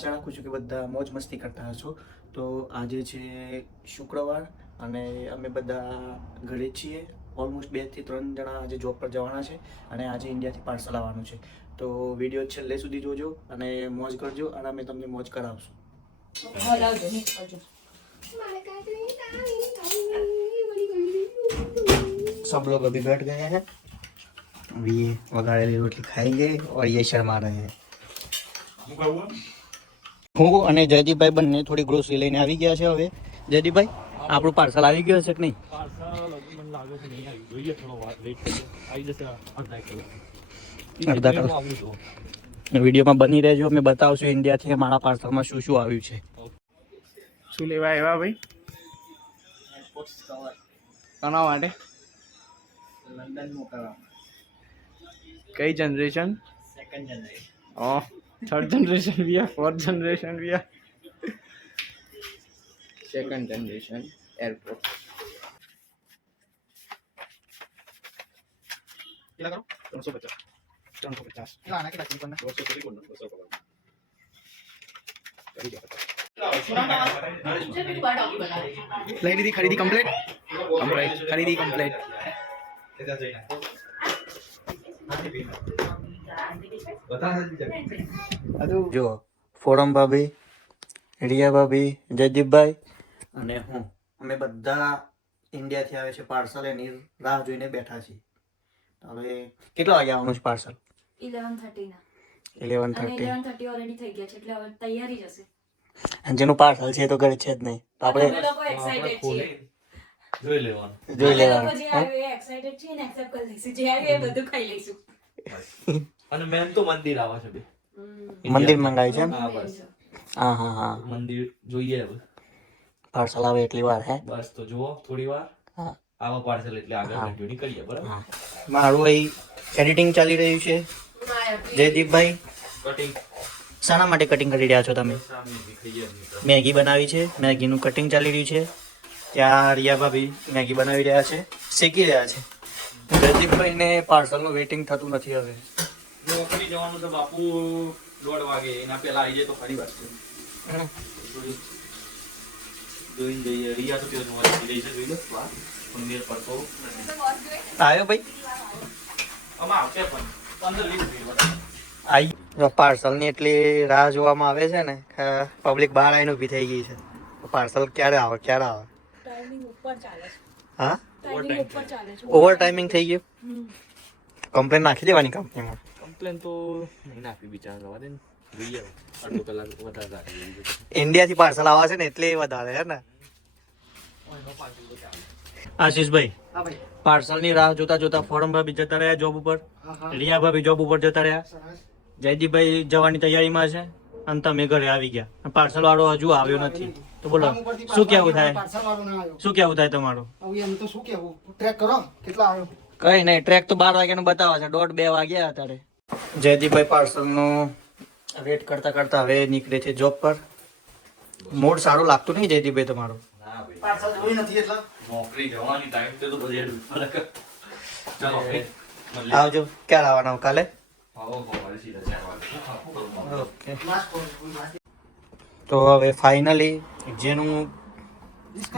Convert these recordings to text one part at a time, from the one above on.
આશા રાખું છું કે બધા મોજ મસ્તી કરતા હશો. તો આજે છે શુક્રવાર અને અમે બધા ઘરે છીએ. ઓલમોસ્ટ 2 થી 3 જણા આજે જોબ પર જવાના છે અને આજે ઇન્ડિયાથી પાર્સલ આવવાનું છે. તો વિડીયો છેલ્લે સુધી જોજો અને મોજ કરજો અને અમે તમને મોજ કરાવશું. सब लोग अभी बैठ गए हैं. अभी ये वगाड़ेली रोटी खाएंगे और ये शर्मा रहे हैं. હું અને જયદીપભાઈ બંને થોડી ગ્રોસરી લઈને આવી ગયા છે. હવે જયદીપભાઈ આપણું પાર્સલ આવી ગયું છે કે નહીં? અડધા કલાક વિડીયોમાં બની રહેજો. અમે બતાવશું ઇન્ડિયાથી મારા પાર્સલમાં શું શું આવ્યું છે. શું લેવા આવ્યા ભાઈ? કોના માટે? લંડન મોકલવા. કઈ generation? Second generation. Oh, third generation we are, fourth generation we are. Second generation airport. કેટલા કરો? 350. 350. કેટલા આના કેટલા કિલો ના? 200 કરી કોણ? 200 કરો. કરી દો. લઈ લીધી ખરીદી કમ્પ્લીટ. ખરીદી કમ્પ્લીટ. જો ફોરમ ભાભી, રિયા ભાભી, જયદીપભાઈ અને હું અમે બધા ઇન્ડિયાથી આવે છે પાર્સલ એની રાહ જોઈને બેઠા છીએ. હવે કેટલા વાગે આવવાનું છે પાર્સલ? 11:30 ના. 11:30 ઓલરેડી થઈ ગયા છે એટલે હવે તૈયારી જ હશે. અને જેનું પાર્સલ છે એ તો ઘરે છે જ નહીં. તો આપણે અમે લોકો એક્સાઇટેડ છીએ. જોઈ લેવાનું. જે આવે એક્સાઇટેડ છીએ ને એક્સેપ્ટ કરી લઈશું. જે આવે એ બધું ખાઈ લઈશું. અને મેન તો મંદિર આવે છે બે. મંદિર મંગાવી છે એમ? હા બસ હા હા હા. મંદિર જોઈએ હવે. પાર્સલ આવે એટલી વાર હે? બસ તો જુઓ થોડી વાર. હા. આવા પાર્સલ એટલે આગળ કન્ટિન્યુ કરીએ બરાબર. હા. મારું અહીં એડિટિંગ ચાલી રહ્યું છે. જયદીપભાઈ કટિંગ શાના માટે કટિંગ કરી રહ્યા છો તમે? સામે ખાઈએ મેગી બનાવી છે. મેગીનું કટિંગ ચાલી રહ્યું છે. ત્યાં રિયા ભાભી મેગી બનાવી રહ્યા છે, શેકી રહ્યા છે. જયદીપભાઈને પાર્સલનું વેઇટિંગ થતું નથી હવે. નોકરી જવાનું તો બાપુ 1:30 વાગે એના પહેલા આવી જાય તો ખરી વાત છે. જોઈને જઈએ રિયા તો કેવું જોવા જઈ છે જોઈ લો વાહ પણ મેર પડતો આવ્યો ભાઈ? આમાં આવશે પણ 15-20 મિનિટ આવી પાર્સલની એટલી રાહ જોવામાં આવે છે ને પબ્લિક બહાર આવીને ઊભી થઈ ગઈ છે. પાર્સલ ક્યારે આવે ક્યારે આવે? ટાઈમિંગ ઉપર ચાલે છે. હા, ટાઈમિંગ ઉપર ચાલે છે. ઓવર ટાઈમિંગ થઈ ગયું. કમ્પ્લેન નાખી દેવાની કંપનીમાં. કમ્પ્લેન તો નહીં નાખવી બિચારા જવા દે ને જોઈએ અડધો કલાક વધારે રાખી. ઇન્ડિયાથી પાર્સલ આવે છે ને એટલે વધારે હે ને. આશીષભાઈ પાર્સલની રાહ જોતા જોતા ફોરમ ભાભી જતા રહ્યા જોબ ઉપર, રિયા ભાભી જોબ ઉપર જતા રહ્યા, જયદીપભાઈ જવાની તૈયારીમાં છે અને તમે ઘરે આવી ગયા. પાર્સલ વાળો હજુ આવ્યો નથી. તો બોલો શું કેવું થાય? શું કેવું થાય તમારું? કઈ નહીં, ટ્રેક તો 12 વાગ્યાનું બતાવે છે. 1:30-2 વાગ્યા અત્યારે. જયદીપભાઈ પાર્સલનો વેટ કરતા કરતા હવે નીકળે છે જોબ પર. મૂડ સારું લાગતું નહીં જયદીપભાઈ તમારું? પાર્સલ જોઈ નથી એટલે નોકરી જવાની ટાઈમ તો બધી ફરક. ચાલો આવજો. ક્યારે આવવાના? કાલે? ઓકે. તો હવે ફાઇનલી જેનું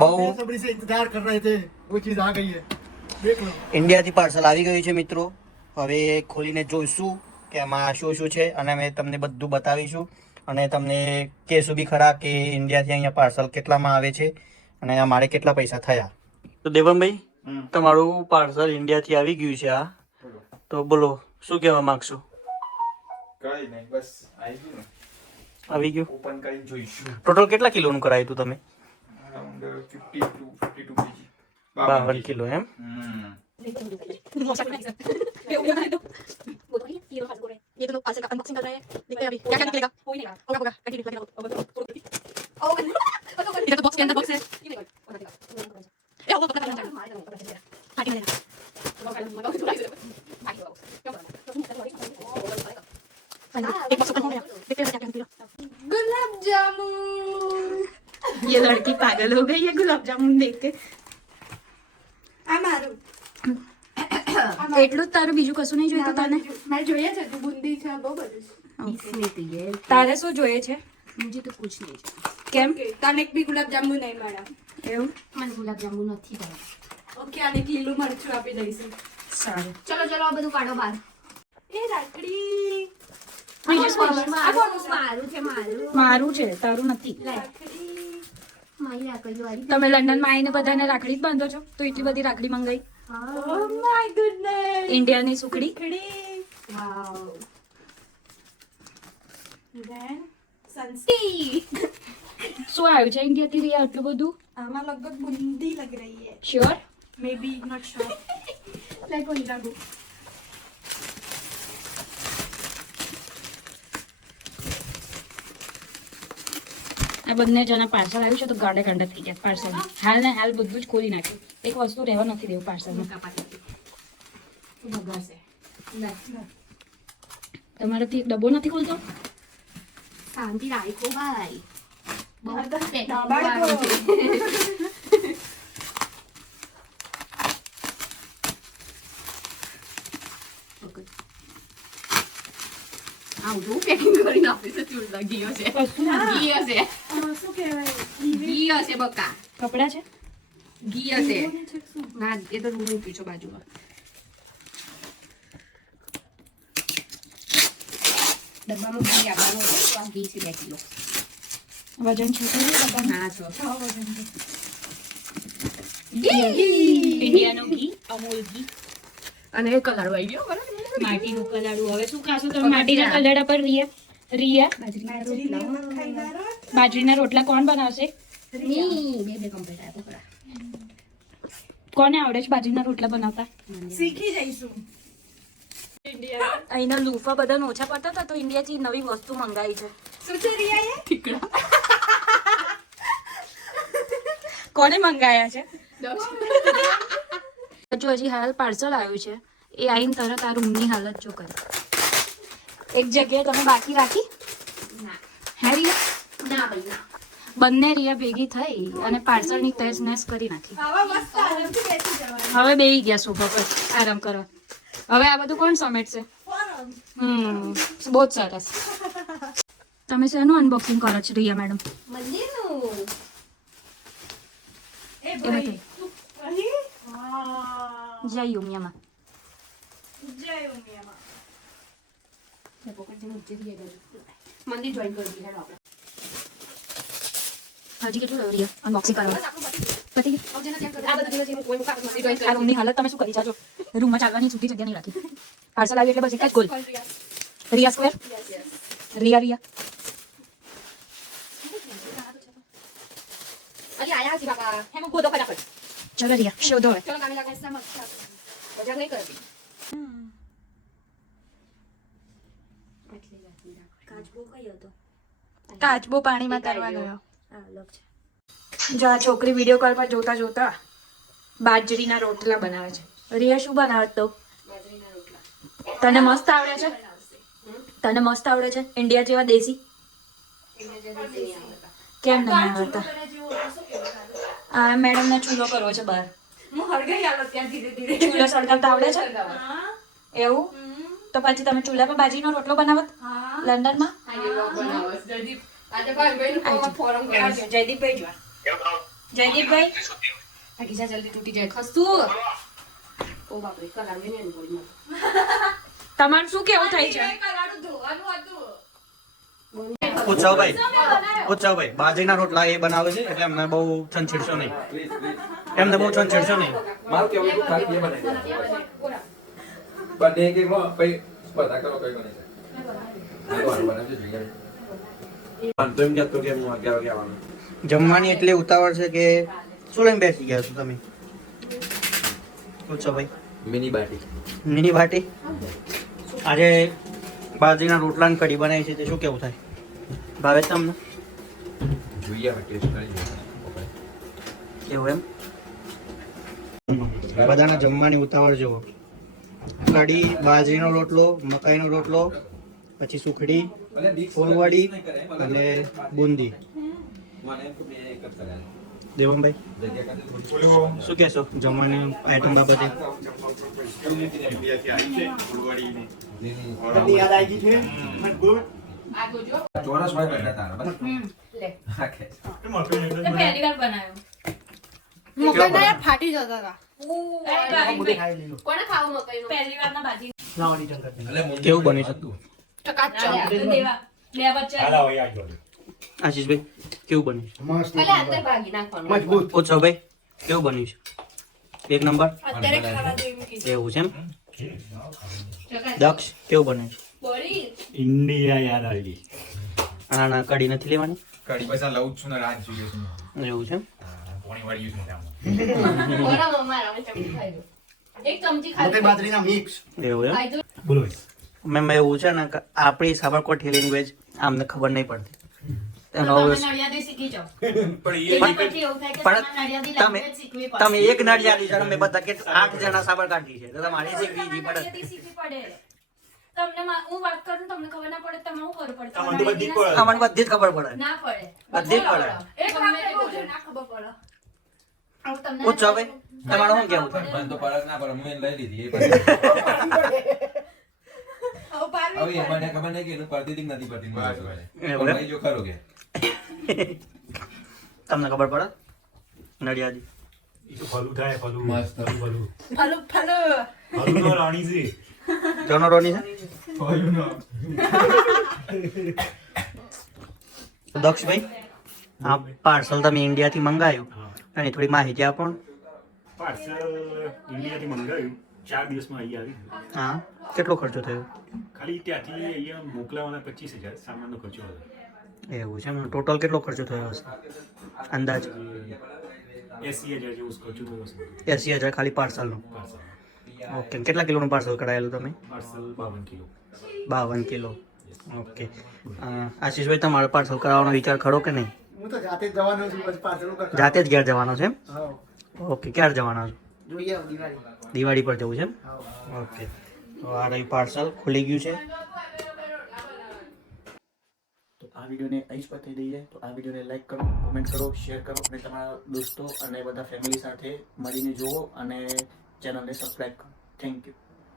બહુ ઇન્ડિયાથી પાર્સલ આવી ગયું છે મિત્રો. હવે ખોલીને જોઈશું કે આમાં શું શું છે અને અમે તમને બધું બતાવીશું અને તમને કહેશું બી ખરા કે ઇન્ડિયાથી અહીંયા પાર્સલ કેટલામાં આવે છે અને અમારે કેટલા પૈસા થયા. તો દેવનભાઈ તમારું પાર્સલ ઇન્ડિયાથી આવી ગયું છે. આ તો બોલો શું કહેવા માંગશો? કઈ નહીં બસ આવી ગયું. ઓપન કરીને જોઈશું. ટોટલ કેટલા કિલોનું કરાયું હતું તમે? Around 50 to 52 kg. 52 કિલો એમ? ये तो लोग पार्सल का अनबॉक्सिंग कर रहे हैं. देखते हैं अभी क्या क्या निकलेगा. कोई नहीं होगा होगा कटी निकलेगा. इधर तो बॉक्स के अंदर बॉक्स है. ये देखो ये वो पता नहीं पार्टी में एक बॉक्स खत्म हो गया. देखते हैं क्या क्या निकलेगा. गुलाब जामुन. ये लड़की पागल हो गई है गुलाब जामुन देख के. અમારું એટલું જ તારું, બીજું કશું નહીં જોઈતું તને? મારે જોઈએ છે તો બુંદી છે બહુ બધું છે. તારે શું જોઈએ છે? मुझे तो कुछ नहीं चाहिए કેમ તને એક બી ગુલાબજાંબુ નહીં મળ્યા એવું મને ગુલાબજાંબુ નથી ભાવે ઓકે આને એક લીલું મરચું આપી દઈશું સારું ચલો ચલો આ બધું કાઢો બહાર એ રાખડી મારું છે તારું નથી તમે લંડન માં આવીને બધાને રાખડી જ બાંધો છો તો એટલી બધી રાખડી મંગાઈ ઓ માય ગુડનેસ ઇન્ડિયાની સુખડી ધેન સનસ્ટી શું આવ્યું છે ઇન્ડિયાથી રિયા આટલું બધું આમાં લગભગ બુંદી લગ રહી है sure may be not sure like कोई लागू આ બંને જણા પાર્સલ આવ્યું છે તો ગાડે ગાંડા થઈ ગયા પાર્સલ હાલ ને હાલ બધું જ ખોલી નાખ્યું એક વસ્તુ રહેવા નથી દેવું પાર્સલમાં તમારાથી એક ડબ્બો નથી ખોલતો શાંતિ રાખો ભાઈ આવું પેકિંગ કરીને આપી છે ચૂલા ઘી હશે શું કહેવાય ઘી હશે બકા કપડા છે ઘી હશે ના એ તો રૂમ પીછો બાજુમાં ડબ્બામાં ઘી આપવાનું હોય તો આ ઘી છે 2 કિલો વજન છે ના છો ઇન્ડિયાનો ઘી અમૂલ ઘી અને કલર આવી ગયો બરાબર માટીનું કલડું હવે શું ખાશો તમે માટીના કલડા પર રિયા બાજરીના રોટલા કોણ બનાવશે કોને આવડે છે બાજરીના રોટલા બનાવતા શીખી જઈશું અહીંના લૂફા બધા ઓછા પડતા હતા તો ઇન્ડિયાથી નવી વસ્તુ મંગાવી છે શું છે રિયા એ કોને મંગાયા છે જો હજી હાલ પાર્સલ આવ્યું છે એ આઈને તરત આ રૂમની હાલત જો કરે એક જગ્યાએ તમે બાકી રાખી હે રિયા ના ભાઈ બંને રિયા ભેગી થઈ અને પાર્સલની તહેસ નહેસ કરી નાખી આવા મસ્ત આરામથી બેસી જવાનું હવે બેહી ગયા સોફા પર આરામ કરવા હવે આ બધું કોણ સમેટશે બહુ જ સરસ તમે શેનું અનબોક્સિંગ કરો છો રિયા મેડમ મંદિરનું એ એ ભાઈ બતાવી અહીં હા જય ઉમિયામાં જય ઉમિયામાં મંદિર જોઈન કરી દીધા આપણે હજી કેટલું રહ્યું રિયા અનબોક્સિંગ કરવાનું પતી ગયું આ રૂમની હાલત તમે શું કરી જાજો રૂમમાં ચાલવાની છૂટી જગ્યા નહીં રાખી પાર્સલ આવ્યું એટલે બસ એક જ ગોલ રિયા સ્ક્વેર રિયા ચલો રિયા શોધો હવે કાચબો પાણીમાં તરવા ગયો જો આ છોકરી વિડીયો કોલ પર જોતા જોતા બાજરીના રોટલા બનાવે છે રિયા શું બનાવે તો તને મસ્ત આવડે છે ઇન્ડિયા જેવા દેશી કેમ નહીં આવડતા આ મેડમ ને ચૂલો કરવો છે બહાર હું હરગાઈ આલો ત્યાં ધીરે ધીરે ચૂલો સળગાવતા આવડે છે હા એવું તો પછી તમે ચૂલા પર બાજરીનો રોટલો બનાવત હા લંડનમાં જયદીપભાઈ જો જયદીપભાઈ આ ગીઝા જલ્દી તૂટી જાય ખસતું ઓ બાપરે કલાર ને એની બોડી તમારું શું કેવું થાય છે કરાડું ધોવાનું હતું ઉત્સવભાઈ બાજરીના રોટલા એ બનાવે છે એટલે એમને બહુ છંછેડશો નહીં મારું કેવું હતું ખાલી એ બનાવી દે પણ એક એકમાં પછી સ્પર્ધા કરો કઈ બને છે હાલો બનાવજો જોઈએ તો એમ કહેતો કે હું 11 વાગે આવવાનું જમવાની એટલે ઉતાવળ છે કે શું લઈને બેસી ગયા છો તમે ઉત્સવભાઈ મિની બાટી મિની બાટી આજે બાજરીના રોટલા ને કઢી બનાવી છે તે શું કેવું થાય ભાવે તમને જોઈએ ટેસ્ટ કરી એવું એમ બધાના જમવાની ઉતાવળ જુઓ કઢી બાજરીનો રોટલો મકાઈનો રોટલો પછી સુખડી ફૂલવડી અને બુંદી મને એમ કે મેં એક જ કર્યા દેવમભાઈ શું કહેશો જમવાની આઈટમ બાબતે યાદ આવી ગઈ છે ચોરસ હોય બધા તારા બરાબર લે હા કે તે પહેલી વાર બનાવ્યો. મકાઈના યાર ફાટી જતા હતા. કોને ખાવું મકાઈનું? પહેલી વારના ભાજી એટલે મુંબઈ કેવું બન્યું છે? હતું. ચકાચક. દેવા બે વચ્ચે આશીષભાઈ કેવું બન્યું છે? ભલે અંદર ભાગી નાખવાનું. ઉત્સવભાઈ કેવું બન્યું છે? એક નંબર. અત્યારે ખાવા જેવું કીધું. એવું છે એમ. દક્ષ કેવું બન્યું છે? બળી. ઇન્ડિયા યાદ આવી ગઈ. ના કઢી નથી લેવાની. કઢી પૈસા લઉં જ છું ને રાત જોઈએ છું એવું છે એમ. પોણી વાળી છું ત્યાં બોલો મમ્મા અમે ચમચી ખાઈ દો. એક ચમચી ખાઈ દો. એવું એમ. ખાઈ દો. બોલો મેમ એવું છે ને કે આપણી સાબરકોઠી લેંગ્વેજ આમને ખબર નહીં પડતી એનો તમે નડિયાદી શીખી જાઓ. એક પછી એવું થાય કે પણ તમારે નડિયાદી તમે language શીખવી પડે. તમે એક નડિયાદી છો અમે બધા કે 8 જણા સાબરકાઠી છે તો તમારે શીખવી પડે. નડિયાદી શીખવી પડે. તમને હું વાત કરું તમને ખબર ના પડે તમે શું કરવું પડે? તમને બધી જ તમારે અમને બધી જ ખબર પડે. ના પડે. બધી જ પડે. એક વાત કહું છું, ના ખબર પડે. હવે તમને ઉત્સવભાઈ તમારું શું કેવું છે? મને તો પરત ના પડે હું એને લઈ લીધી એ હવે પારવી હવે મને ખબર નહીં કે એનું પડતી હતી કે નથી પડતી એવું એમ? ભાઈ જો ખરો કે તમને ખબર પડે નડિયાદી? એ તો ફલું થાય ફલું મસ્ત. ફલું ફલું ફલું. ફલું નો રાણી છે. જોનો રોની છે દક્ષભાઈ આ પાર્સલ તમે ઇન્ડિયાથી મંગાવ્યું એની થોડી માહિતી આપો ને. પાર્સલ ઇન્ડિયાથી મંગાવ્યું 4 દિવસમાં અહીં આવી હા કેટલો ખર્ચો થયો? ખાલી ત્યાંથી અહીંયા મોકલાવાના 25,000 સામાનનો ખર્ચો હતો. એવું છે એમ. ટોટલ કેટલો ખર્ચો થયો હશે અંદાજ? 80,000 જેવું ખર્ચો થયો હશે 80,000 ખાલી પાર્સલનું. પાર્સલ. ઓકે કેટલા કિલોનું પાર્સલ કરાયેલું તમે? Parcel 52 kilo. 52 કિલો. ઓકે આશીષભાઈ તમારે પાર્સલ કરાવવાનો વિચાર ખરો કે નહીં? હું તો જાતે જ જવાનો છું પછી પાછળ જાતે જ ઘેર જવાનો છે એમ? હા ઓકે ક્યારે જવાના છો? જોઈએ આવ દિવાળી દિવાળી પર જવું છે એમ? હા ઓકે તો આ રહ્યું પાર્સલ ખુલી ગયું છે. તો આ વિડીયોને અહીં જ પતાવી દઈએ. તો આ વિડીયોને લાઈક કરો, કોમેન્ટ કરો, શેર કરો અને તમારા દોસ્તો અને બધા ફેમિલી સાથે મળીને જુઓ અને ચેનલને સબસ્ક્રાઈબ કરો. Thank you.